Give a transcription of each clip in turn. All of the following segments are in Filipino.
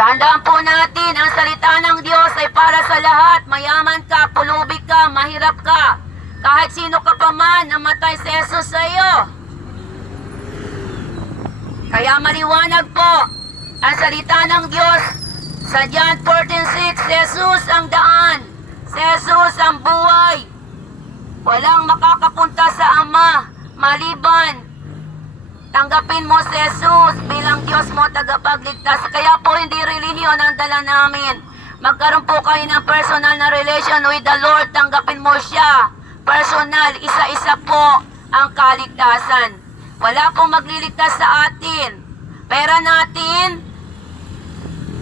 Tandaan po natin, ang salita ng Diyos ay para sa lahat. Mayaman ka, pulubig ka, mahirap ka. Kahit sino ka pa man, namatay si Jesus sa iyo. Kaya maliwanag po ang salita ng Diyos sa John 14:6. Jesus ang daan, si Jesus ang buhay. Walang makakapunta sa Ama maliban tanggapin mo si Jesus bilang Diyos mo tagapagligtas. Kaya po hindi relihiyon ang dala namin. Magkaroon po kayo ng personal na relation with the Lord. Tanggapin mo siya. Personal, isa-isa po ang kaligtasan. Wala pong magliligtas sa atin. Pera natin,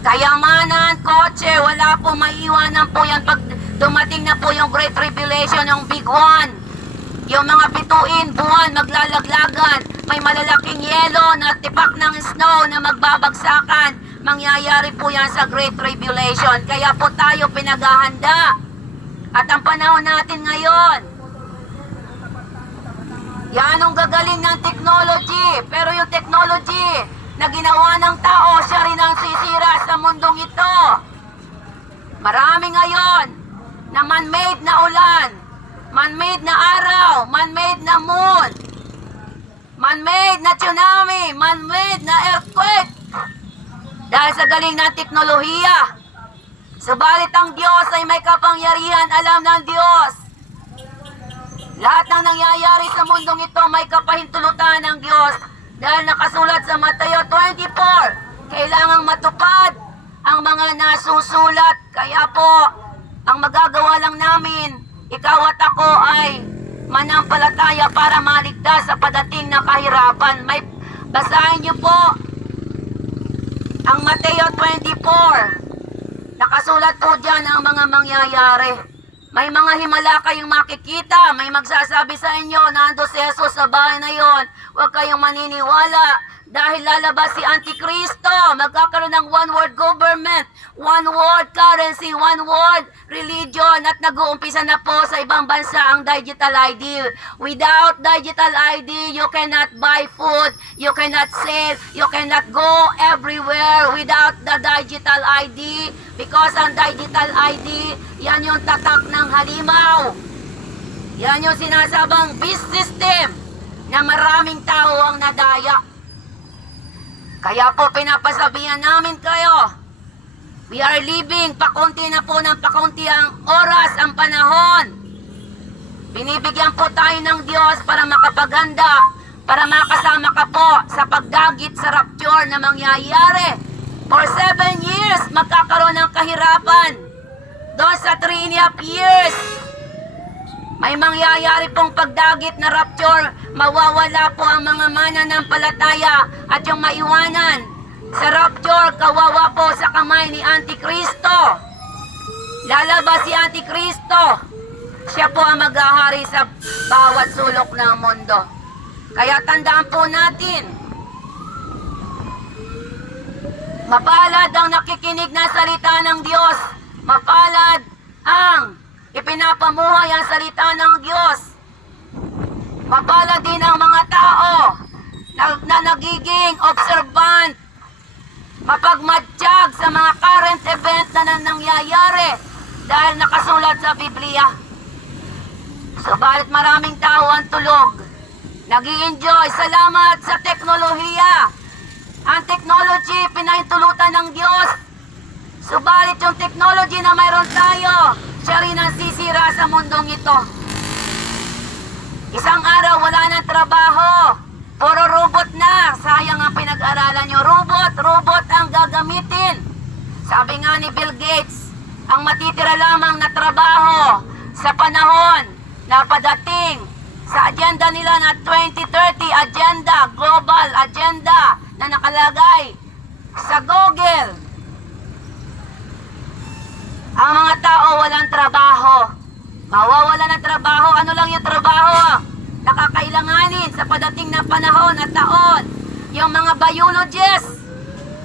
kayamanan, kotse, wala pong maiiwanan po yan pag dumating na po yung Great Tribulation, yung Big One. Yung mga bituin, buwan, maglalaglagan, may malalaking yelo na tipak ng snow na magbabagsakan. Mangyayari po yan sa Great Tribulation. Kaya po tayo pinaghahanda. At ang panahon natin ngayon, yan ang gagaling ng technology. Pero yung technology na ginawa ng tao, siya rin ang sisira sa mundong ito. Marami ngayon na man-made na ulan, man-made na araw, man-made na moon, man-made na tsunami, man-made na earthquake. Dahil sa galing ng teknolohiya. Subalit ang Diyos ay may kapangyarihan, alam ng Diyos. Lahat ng nangyayari sa mundong ito may kapahintulutan ng Diyos. Dahil nakasulat sa Mateo 24, kailangang matupad ang mga nasusulat. Kaya po, ang magagawa lang namin, ikaw at ako ay manampalataya para maligtas sa padating na kahirapan. Basahin niyo po ang Mateo 24. Nakasulat po dyan ang mga mangyayari. May mga himala kayong makikita. May magsasabi sa inyo, nando si Jesus sa bahay na yon. Huwag kayong maniniwala. Dahil lalabas si Antikristo. Magkakaroon ng one world government, one world currency, one world religion. At nag-uumpisa na po sa ibang bansa ang digital ID. Without digital ID, you cannot buy food, you cannot sell, you cannot go everywhere without the digital ID. Because ang digital ID, yan yung tatak ng halimaw. Yan yung sinasabang beast system na maraming tao ang nadaya. Kaya po pinapasabihan namin kayo, we are living, pakunti na po ng pakunti ang oras, ang panahon. Binibigyan po tayo ng Diyos para makapaganda, para makasama ka po sa pagdagit sa rapture na mangyayari. For 7 years, magkakaroon ng kahirapan. Doon sa 3.5 years, may mangyayari pong pagdagit na rapture. Mawawala po ang mga mananampalataya at yung maiwanan. Sa rapture, kawawa po sa kamay ni Antikristo. Lalabas si Antikristo. Siya po ang maghahari sa bawat sulok ng mundo. Kaya tandaan po natin, mapalad ang nakikinig na salita ng Diyos. Mapalad ang ipinapamuhay ang salita ng Diyos. Mapalad din ang mga tao na nagiging observant, mapagmatsyag sa mga current event na nangyayari dahil nakasulat sa Biblia. Subalit maraming tao ang tulog, nag-i-enjoy. Salamat sa teknolohiya. Ang technology pinahintulutan ng Diyos. Subalit yung technology na mayroon tayo, siya rin ang sisira sa mundong ito. Isang araw wala nang trabaho. Puro robot na. Sayang ang pinag-aralan nyo. Robot ang gagamitin. Sabi nga ni Bill Gates, ang matitira lamang na trabaho sa panahon na padating sa agenda nila na 2030 agenda, global agenda na nakalagay sa Google. Ang mga tao walang trabaho. Mawawala ng trabaho. Ano lang yung trabaho? Nakakailanganin sa padating na panahon at taon. Yung mga biologists,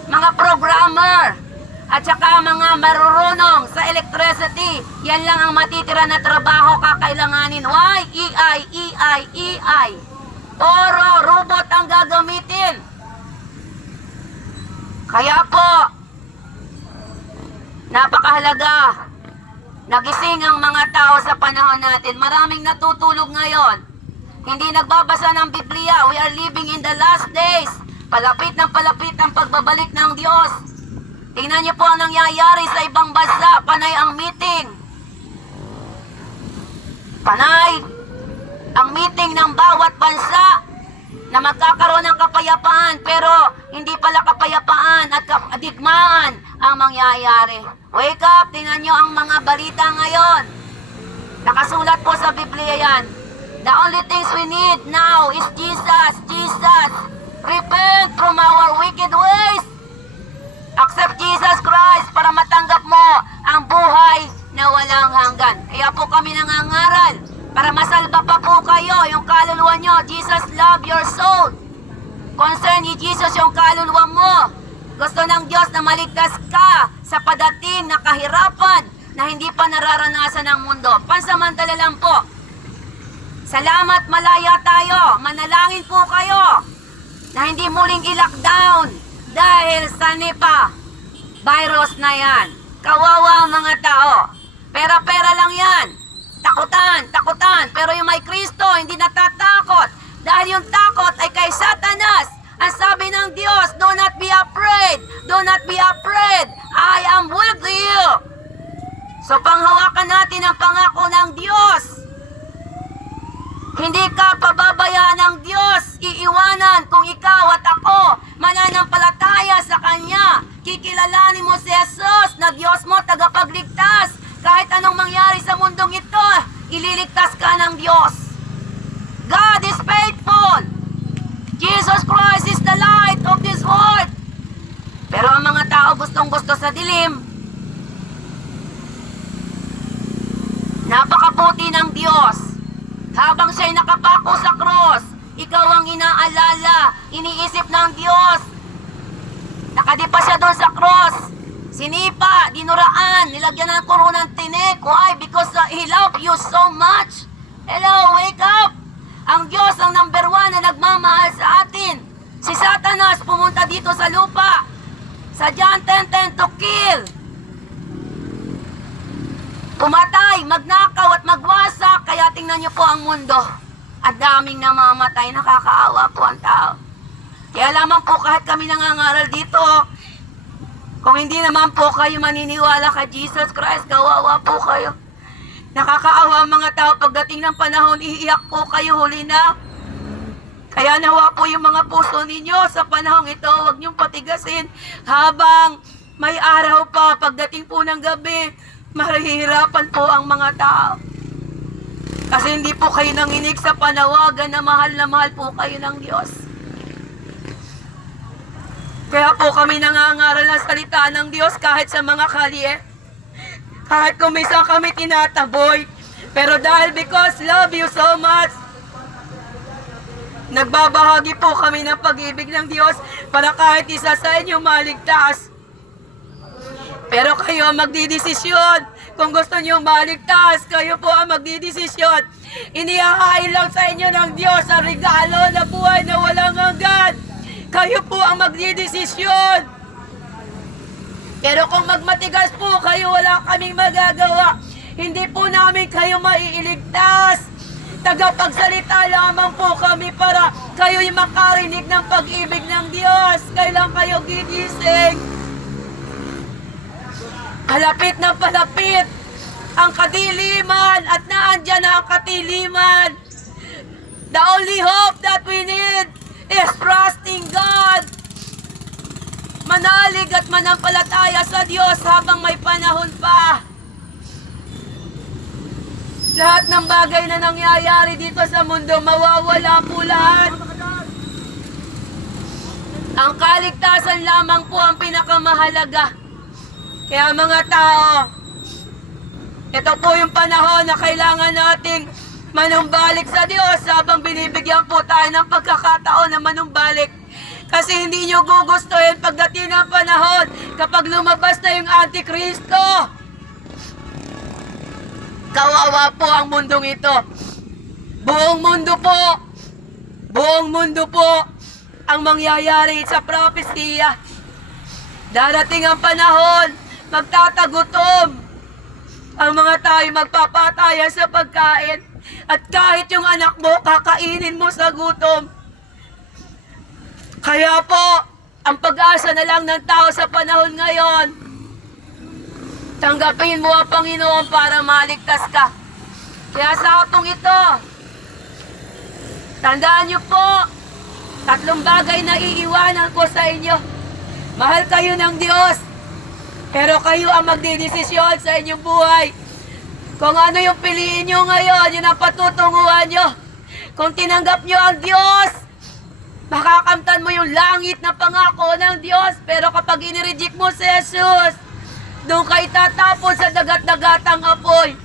mga programmer, at saka mga marurunong sa electricity. Yan lang ang matitira na trabaho kakailanganin. Why? AI. Puro robot ang gagamitin. Kaya po, Napakahalaga. Nagising ang mga tao sa panahon natin. Maraming natutulog ngayon. Hindi nagbabasa ng Biblia. We are living in the last days. Palapit ang pagbabalik ng Diyos. Tingnan niyo po ang nangyayari sa ibang bansa. Panay ang meeting. Panay ang meeting ng bawat bansa na magkakaroon ng kapayapaan, pero hindi pala kapayapaan at digmaan ang mangyayari. Wake up! Tingnan nyo ang mga balita ngayon. Nakasulat po sa Biblia yan. The only things we need now is Jesus. Jesus! Repent from our wicked ways. Accept Jesus Christ para matanggap mo ang buhay na walang hanggan. Kaya po kami nangangaral para masalba pa po kayo, yung kaluluwa nyo. Jesus love your soul. Concern ni Jesus yung kaluluwa mo. Gusto ng Diyos na maligtas ka sa padating na kahirapan na hindi pa nararanasan ng mundo. Pansamantala lang po. Salamat, malaya tayo. Manalangin po kayo na hindi muling i-lockdown dahil sa Nipah virus na yan. Kawawa ang mga tao. Pera-pera lang yan. Takutan. Pero yung may Kristo, hindi natatakot. Dahil yung takot ay kay Satanas. Ang sabi ng Diyos, do not be afraid. Do not be afraid. I am with you. So panghawakan natin ang pangako ng Diyos. Hindi ka pababayaan ng Diyos. Iiwanan kung ikaw at ako mananampalataya sa Kanya. Kikilalanin mo si Jesus na Diyos mo, tagapagligtas. Kahit anong mangyari sa mundong ito, ililigtas ka ng Diyos. God is faithful. Jesus Christ is the light of this world. Pero ang mga tao gustong-gusto sa dilim. Napakabuti ng Diyos. Habang siya'y nakapako sa cross, ikaw ang inaalala, iniisip ng Diyos. Nakadipa siya doon sa cross. Sinipa, dinuraan, nilagyan ng kurunang tinik. Why? Because He loved you so much. Hello, wake up! Ang Diyos ang number 1 na nagmamahal sa atin. Si Satanas pumunta dito sa lupa. Sa John 10:10 to kill. Pumatay, magnakaw at magwasak. Kaya tingnan niyo po ang mundo. At daming namamatay, nakakaawa po ang tao. Kaya lamang po kahit kami nangangaral dito, kung hindi naman po kayo maniniwala kay Jesus Christ, kawawa po kayo. Nakakaawa ang mga tao pagdating ng panahon, iiyak po kayo, huli na. Kaya nawa po yung mga puso ninyo sa panahong ito, huwag niyong patigasin habang may araw pa. Pagdating po ng gabi, mahihirapan po ang mga tao. Kasi hindi po kayo nanginig sa panawagan na mahal po kayo ng Diyos. Kaya po kami nangangaral ng salita ng Diyos kahit sa mga kalye. Kahit kung minsan kami tinataboy. Pero dahil because love you so much, nagbabahagi po kami ng pag-ibig ng Diyos para kahit isa sa inyo maligtas. Pero kayo ang magdidesisyon. Kung gusto niyo maligtas, kayo po ang magdidesisyon. Inihahain lang sa inyo ng Diyos ang regalo na buhay na walang hanggan. Kayo po ang magdidesisyon. Pero kung magmatigas po kayo, wala kaming magagawa. Hindi po namin kayo maiiligtas. Tagapagsalita lamang po kami para kayo'y makarinig ng pag-ibig ng Diyos. Kailan kayo gigising? Palapit na palapit ang kadiliman at naandyan na ang katiliman. The only hope that we need is trusting God. Manalig at manampalataya sa Diyos habang may panahon pa. Lahat ng bagay na nangyayari dito sa mundo, mawawala po lahat. Ang kaligtasan lamang po ang pinakamahalaga. Kaya mga tao, ito po yung panahon na kailangan nating manumbalik sa Diyos habang binibigyan po tayo ng pagkakataon na manumbalik. Kasi hindi nyo gugustuhin pagdating ng panahon kapag lumabas na yung Antikristo. Kawawa po ang mundong ito. Buong mundo po ang mangyayari sa propesya. Darating ang panahon, magtatagutom. Ang mga tayo magpapatayan sa pagkain. At kahit yung anak mo, kakainin mo sa gutom. Kaya po, ang pag-asa na lang ng tao sa panahon ngayon, tanggapin mo ang Panginoon para maligtas ka. Kaya sa hapong ito, tandaan niyo po, 3 bagay na iiwanan ko sa inyo. Mahal kayo ng Diyos, pero kayo ang magdidesisyon sa inyong buhay. Kung ano yung piliin nyo ngayon, yun ang patutunguhan nyo. Kung tinanggap nyo ang Diyos, makakamtan mo yung langit na pangako ng Diyos. Pero kapag inireject mo si Jesus, doon ka itatapon sa dagat-dagatang apoy.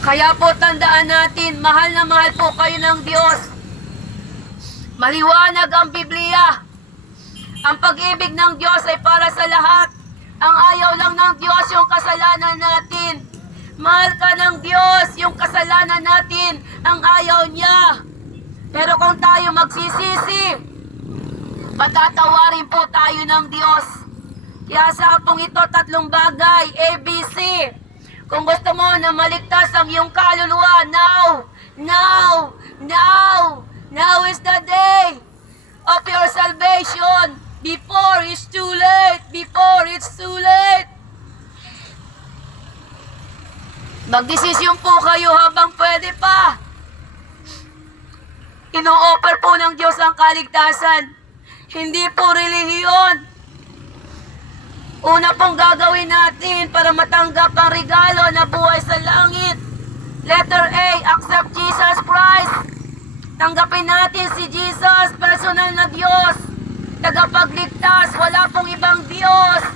Kaya po tandaan natin, mahal na mahal po kayo ng Diyos. Maliwanag ang Biblia. Ang pag-ibig ng Diyos ay para sa lahat. Ang ayaw lang ng Diyos yung kasalanan natin. Mahal ka ng Diyos, yung kasalanan natin, ang ayaw niya. Pero kung tayo magsisisi, patatawarin po tayo ng Diyos. Kaya sa hapong ito, 3 bagay, ABC. Kung gusto mo na maligtas ang iyong kaluluwa, now is the day of your salvation. Before it's too late, Magdesisyon po kayo habang pwede pa. Ino-offer po ng Diyos ang kaligtasan. Hindi po relihiyon. Una pong gagawin natin para matanggap ang regalo na buhay sa langit. Letter A, accept Jesus Christ. Tanggapin natin si Jesus, personal na Diyos. Tagapagligtas, wala pong ibang Diyos.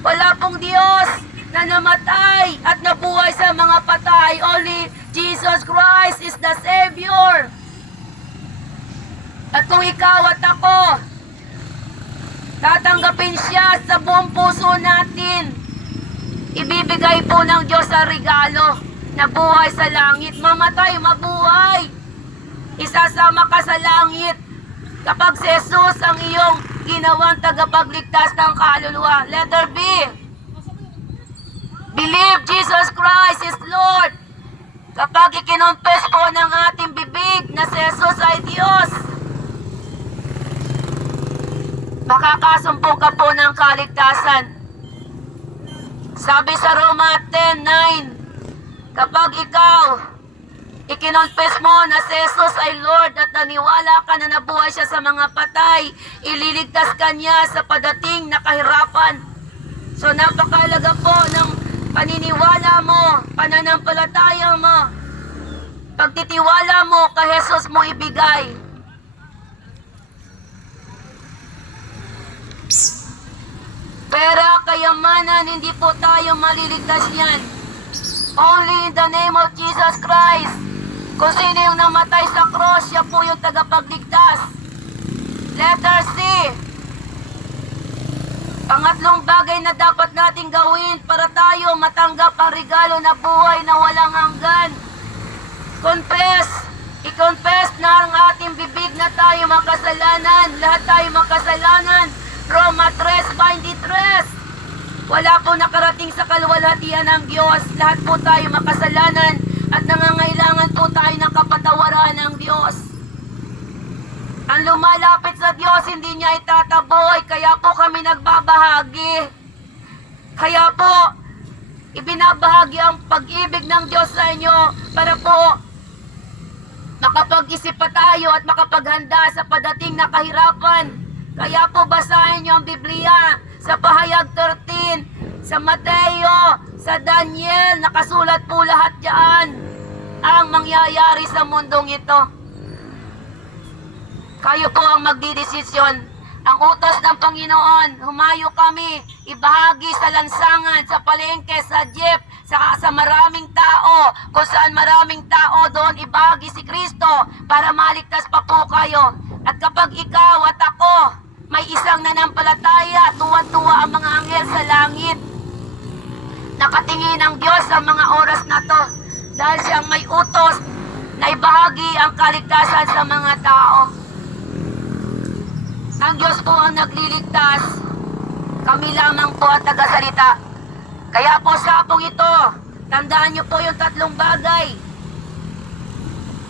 Wala pong Diyos na namatay at nabuhay sa mga patay. Only Jesus Christ is the Savior. At kung ikaw at ako, tatanggapin siya sa buong puso natin, ibibigay po ng Diyos ang regalo na buhay sa langit. Mamatay, mabuhay. Isasama ka sa langit kapag si Jesus ang iyong ginawang tagapagligtas ng kaluluwa. Letter B, believe Jesus Christ is Lord. Kapag ikinonfess po ng ating bibig na si Jesus ay Diyos, makakasumpong ka po ng kaligtasan. Sabi sa Roma 10:9, kapag ikaw ikinonfess mo na si Jesus ay Lord at naniwala ka na nabuhay siya sa mga patay, ililigtas ka niya sa padating na kahirapan. So napakalaga po ng paniniwala mo, pananampalataya mo, pagtitiwala mo kay Jesus mo ibigay. Pera, kayamanan, hindi po tayo maliligtas yan. Only in the name of Jesus Christ. Kung sino yung namatay sa cross, siya po yung tagapagligtas. Letter C, pangatlong bagay na dapat nating gawin para tayo matanggap ang regalo na buhay na walang hanggan. Confess. I-confess na ang ating bibig na tayo makasalanan. Lahat tayo makasalanan. Roma 3:23. Wala po nakarating sa kaluwalhatian ng Diyos. Lahat po tayo makasalanan at nangangailangan po tayo ng kapatawaran ng Diyos. Ang lumalapit sa Diyos, hindi niya itataboy. Kaya po kami nagbabahagi. Kaya po, ibinabahagi ang pag-ibig ng Diyos sa inyo para po makapag-isip pa tayo at makapaghanda sa padating na kahirapan. Kaya po basahin niyo ang Biblia sa Pahayag 13, sa Mateo, sa Daniel, nakasulat po lahat diyan ang mangyayari sa mundong ito. Kayo po ang magdidesisyon. Ang utos ng Panginoon, humayo kami, ibahagi sa lansangan, sa palengke, sa jeep, sa maraming tao. Kung saan maraming tao, doon ibahagi si Kristo para maligtas pa po kayo. At kapag ikaw at ako, may isang nanampalataya, tuwa-tuwa ang mga anghel sa langit. Nakatingin ang Diyos sa mga oras na to dahil siyang may utos na ibahagi ang kaligtasan sa mga tao. Ang Diyos po ang nagliligtas. Kami lamang po ang tagasalita. Kaya po sa hapong ito, tandaan niyo po yung tatlong bagay.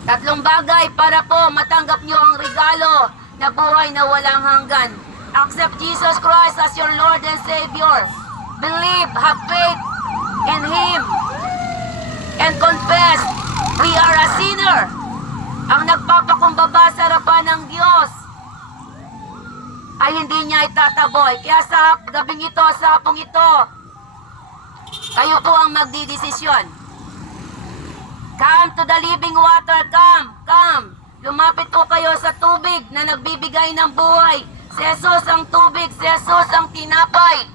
Tatlong bagay para po matanggap niyo ang regalo na buhay na walang hanggan. Accept Jesus Christ as your Lord and Savior. Believe, have faith in Him. And confess, we are a sinner. Ang nagpapakumbaba sa harapan ng Diyos ay hindi niya itataboy. Kaya sa gabing ito, sa hapong ito, kayo po ang magdidesisyon. Come to the living water, come. Lumapit po kayo sa tubig na nagbibigay ng buhay. Si Jesus ang tubig, si Jesus ang tinapay.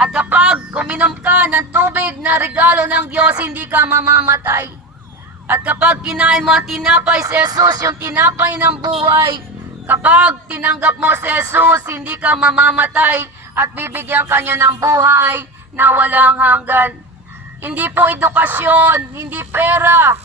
At kapag uminom ka ng tubig na regalo ng Diyos, hindi ka mamamatay. At kapag kinain mo ang tinapay, si Jesus yung tinapay ng buhay. Kapag tinanggap mo si Jesus, hindi ka mamamatay at bibigyan ka niya ng buhay na walang hanggan. Hindi po edukasyon, hindi pera.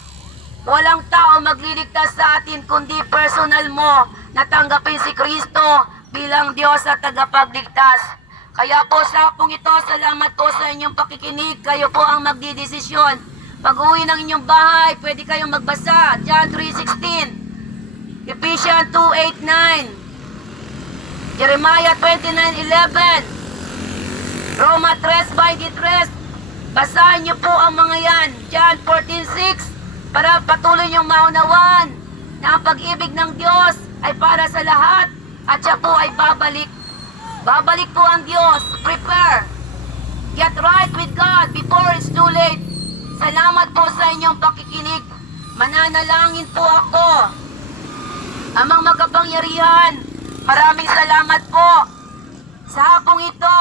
Walang tao magliligtas sa atin kundi personal mo na tanggapin si Kristo bilang Diyos at tagapagligtas. Kaya po sa hapong ito, salamat po sa inyong pakikinig. Kayo po ang magdidesisyon. Pag-uwi ng inyong bahay, pwede kayong magbasa. John 3:16, Ephesians 2:8-9, Jeremiah 29:11, Roma 3:23. Basahin niyo po ang mga yan. John 14:6, para patuloy niyong maunawaan na ang pag-ibig ng Diyos ay para sa lahat at siya po ay babalik. Babalik po ang Diyos. Prepare. Get right with God before it's too late. Salamat po sa inyong pakikinig. Mananalangin po ako. Amang makapangyarihan, maraming salamat po sa hapong ito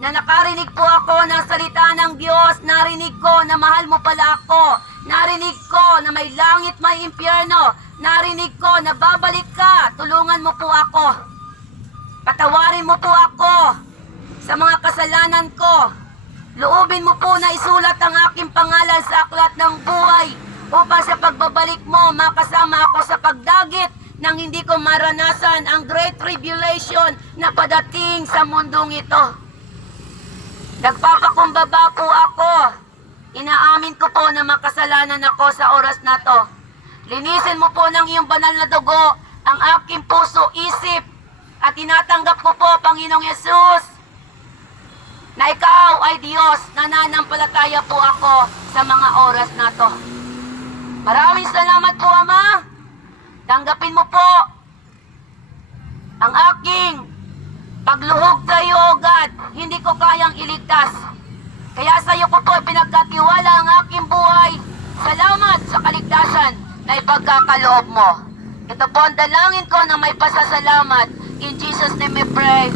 na nakarinig po ako ng salita ng Diyos. Narinig ko na mahal mo pala ako. Narinig ko na may langit, may impyerno. Narinig ko na babalik ka. Tulungan mo po ako. Patawarin mo po ako sa mga kasalanan ko. Loobin mo po na isulat ang aking pangalan sa aklat ng buhay upang sa pagbabalik mo makasama ako sa pagdagit nang hindi ko maranasan ang great tribulation na padating sa mundong ito. Nagpapakumbaba po ako. Inaamin ko po na makasalanan ako sa oras na to. Linisin mo po ng iyong banal na dugo ang aking puso, isip, at tinatanggap ko po, Panginoong Yesus, na ikaw ay Diyos, nananampalataya po ako sa mga oras na to. Maraming salamat po, Ama. Tanggapin mo po ang aking pagluhog sa iyo, O God. Hindi ko kayang iligtas. Kaya sa iyo ko po pinagkatiwala ang aking buhay. Salamat sa kaligtasan na ipagkakaloob mo. Ito po ang dalangin ko na may pasasalamat. In Jesus' name we pray.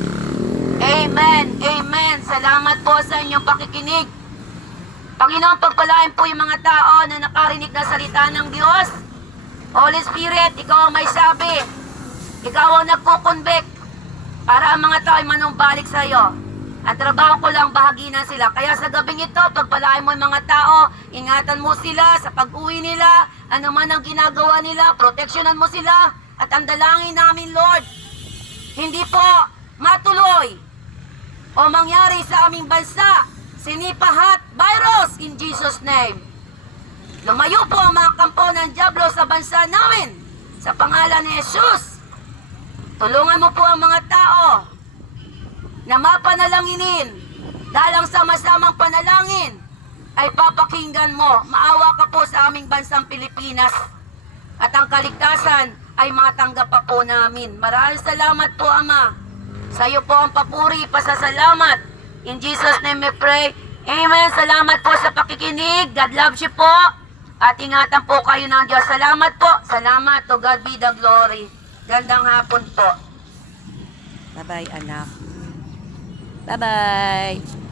Amen. Amen. Salamat po sa inyong pakikinig. Panginoon, pagpalain po yung mga tao na nakarinig na salita ng Diyos. Holy Spirit, ikaw ang may sabi. Ikaw ang nagkukonvict para ang mga tao ay manumbalik sa iyo. Ang trabaho ko lang bahaginan sila. Kaya sa gabing ito, pagpalain mo yung mga tao, ingatan mo sila sa pag-uwi nila, ano man ang ginagawa nila, proteksyonan mo sila. At ang dalangin namin, Lord, hindi po matuloy o mangyari sa aming bansa sinipahat virus in Jesus' name. Lumayo po ang mga kampo ng Diablo sa bansa namin sa pangalan ni Jesus. Tulungan mo po ang mga tao na mapanalanginin dahil ang sama-samang panalangin ay papakinggan mo. Maawa ka po sa aming bansang Pilipinas at ang kaligtasan ay matanggap pa po namin. Maraming salamat po, Ama. Sa iyo po ang papuri, pasasalamat. In Jesus' name we pray. Amen. Salamat po sa pakikinig. God loves you po. At ingatan po kayo ng Diyos. Salamat po. Salamat. To God be the glory. Gandang hapon po. Bye-bye, anak. Bye-bye.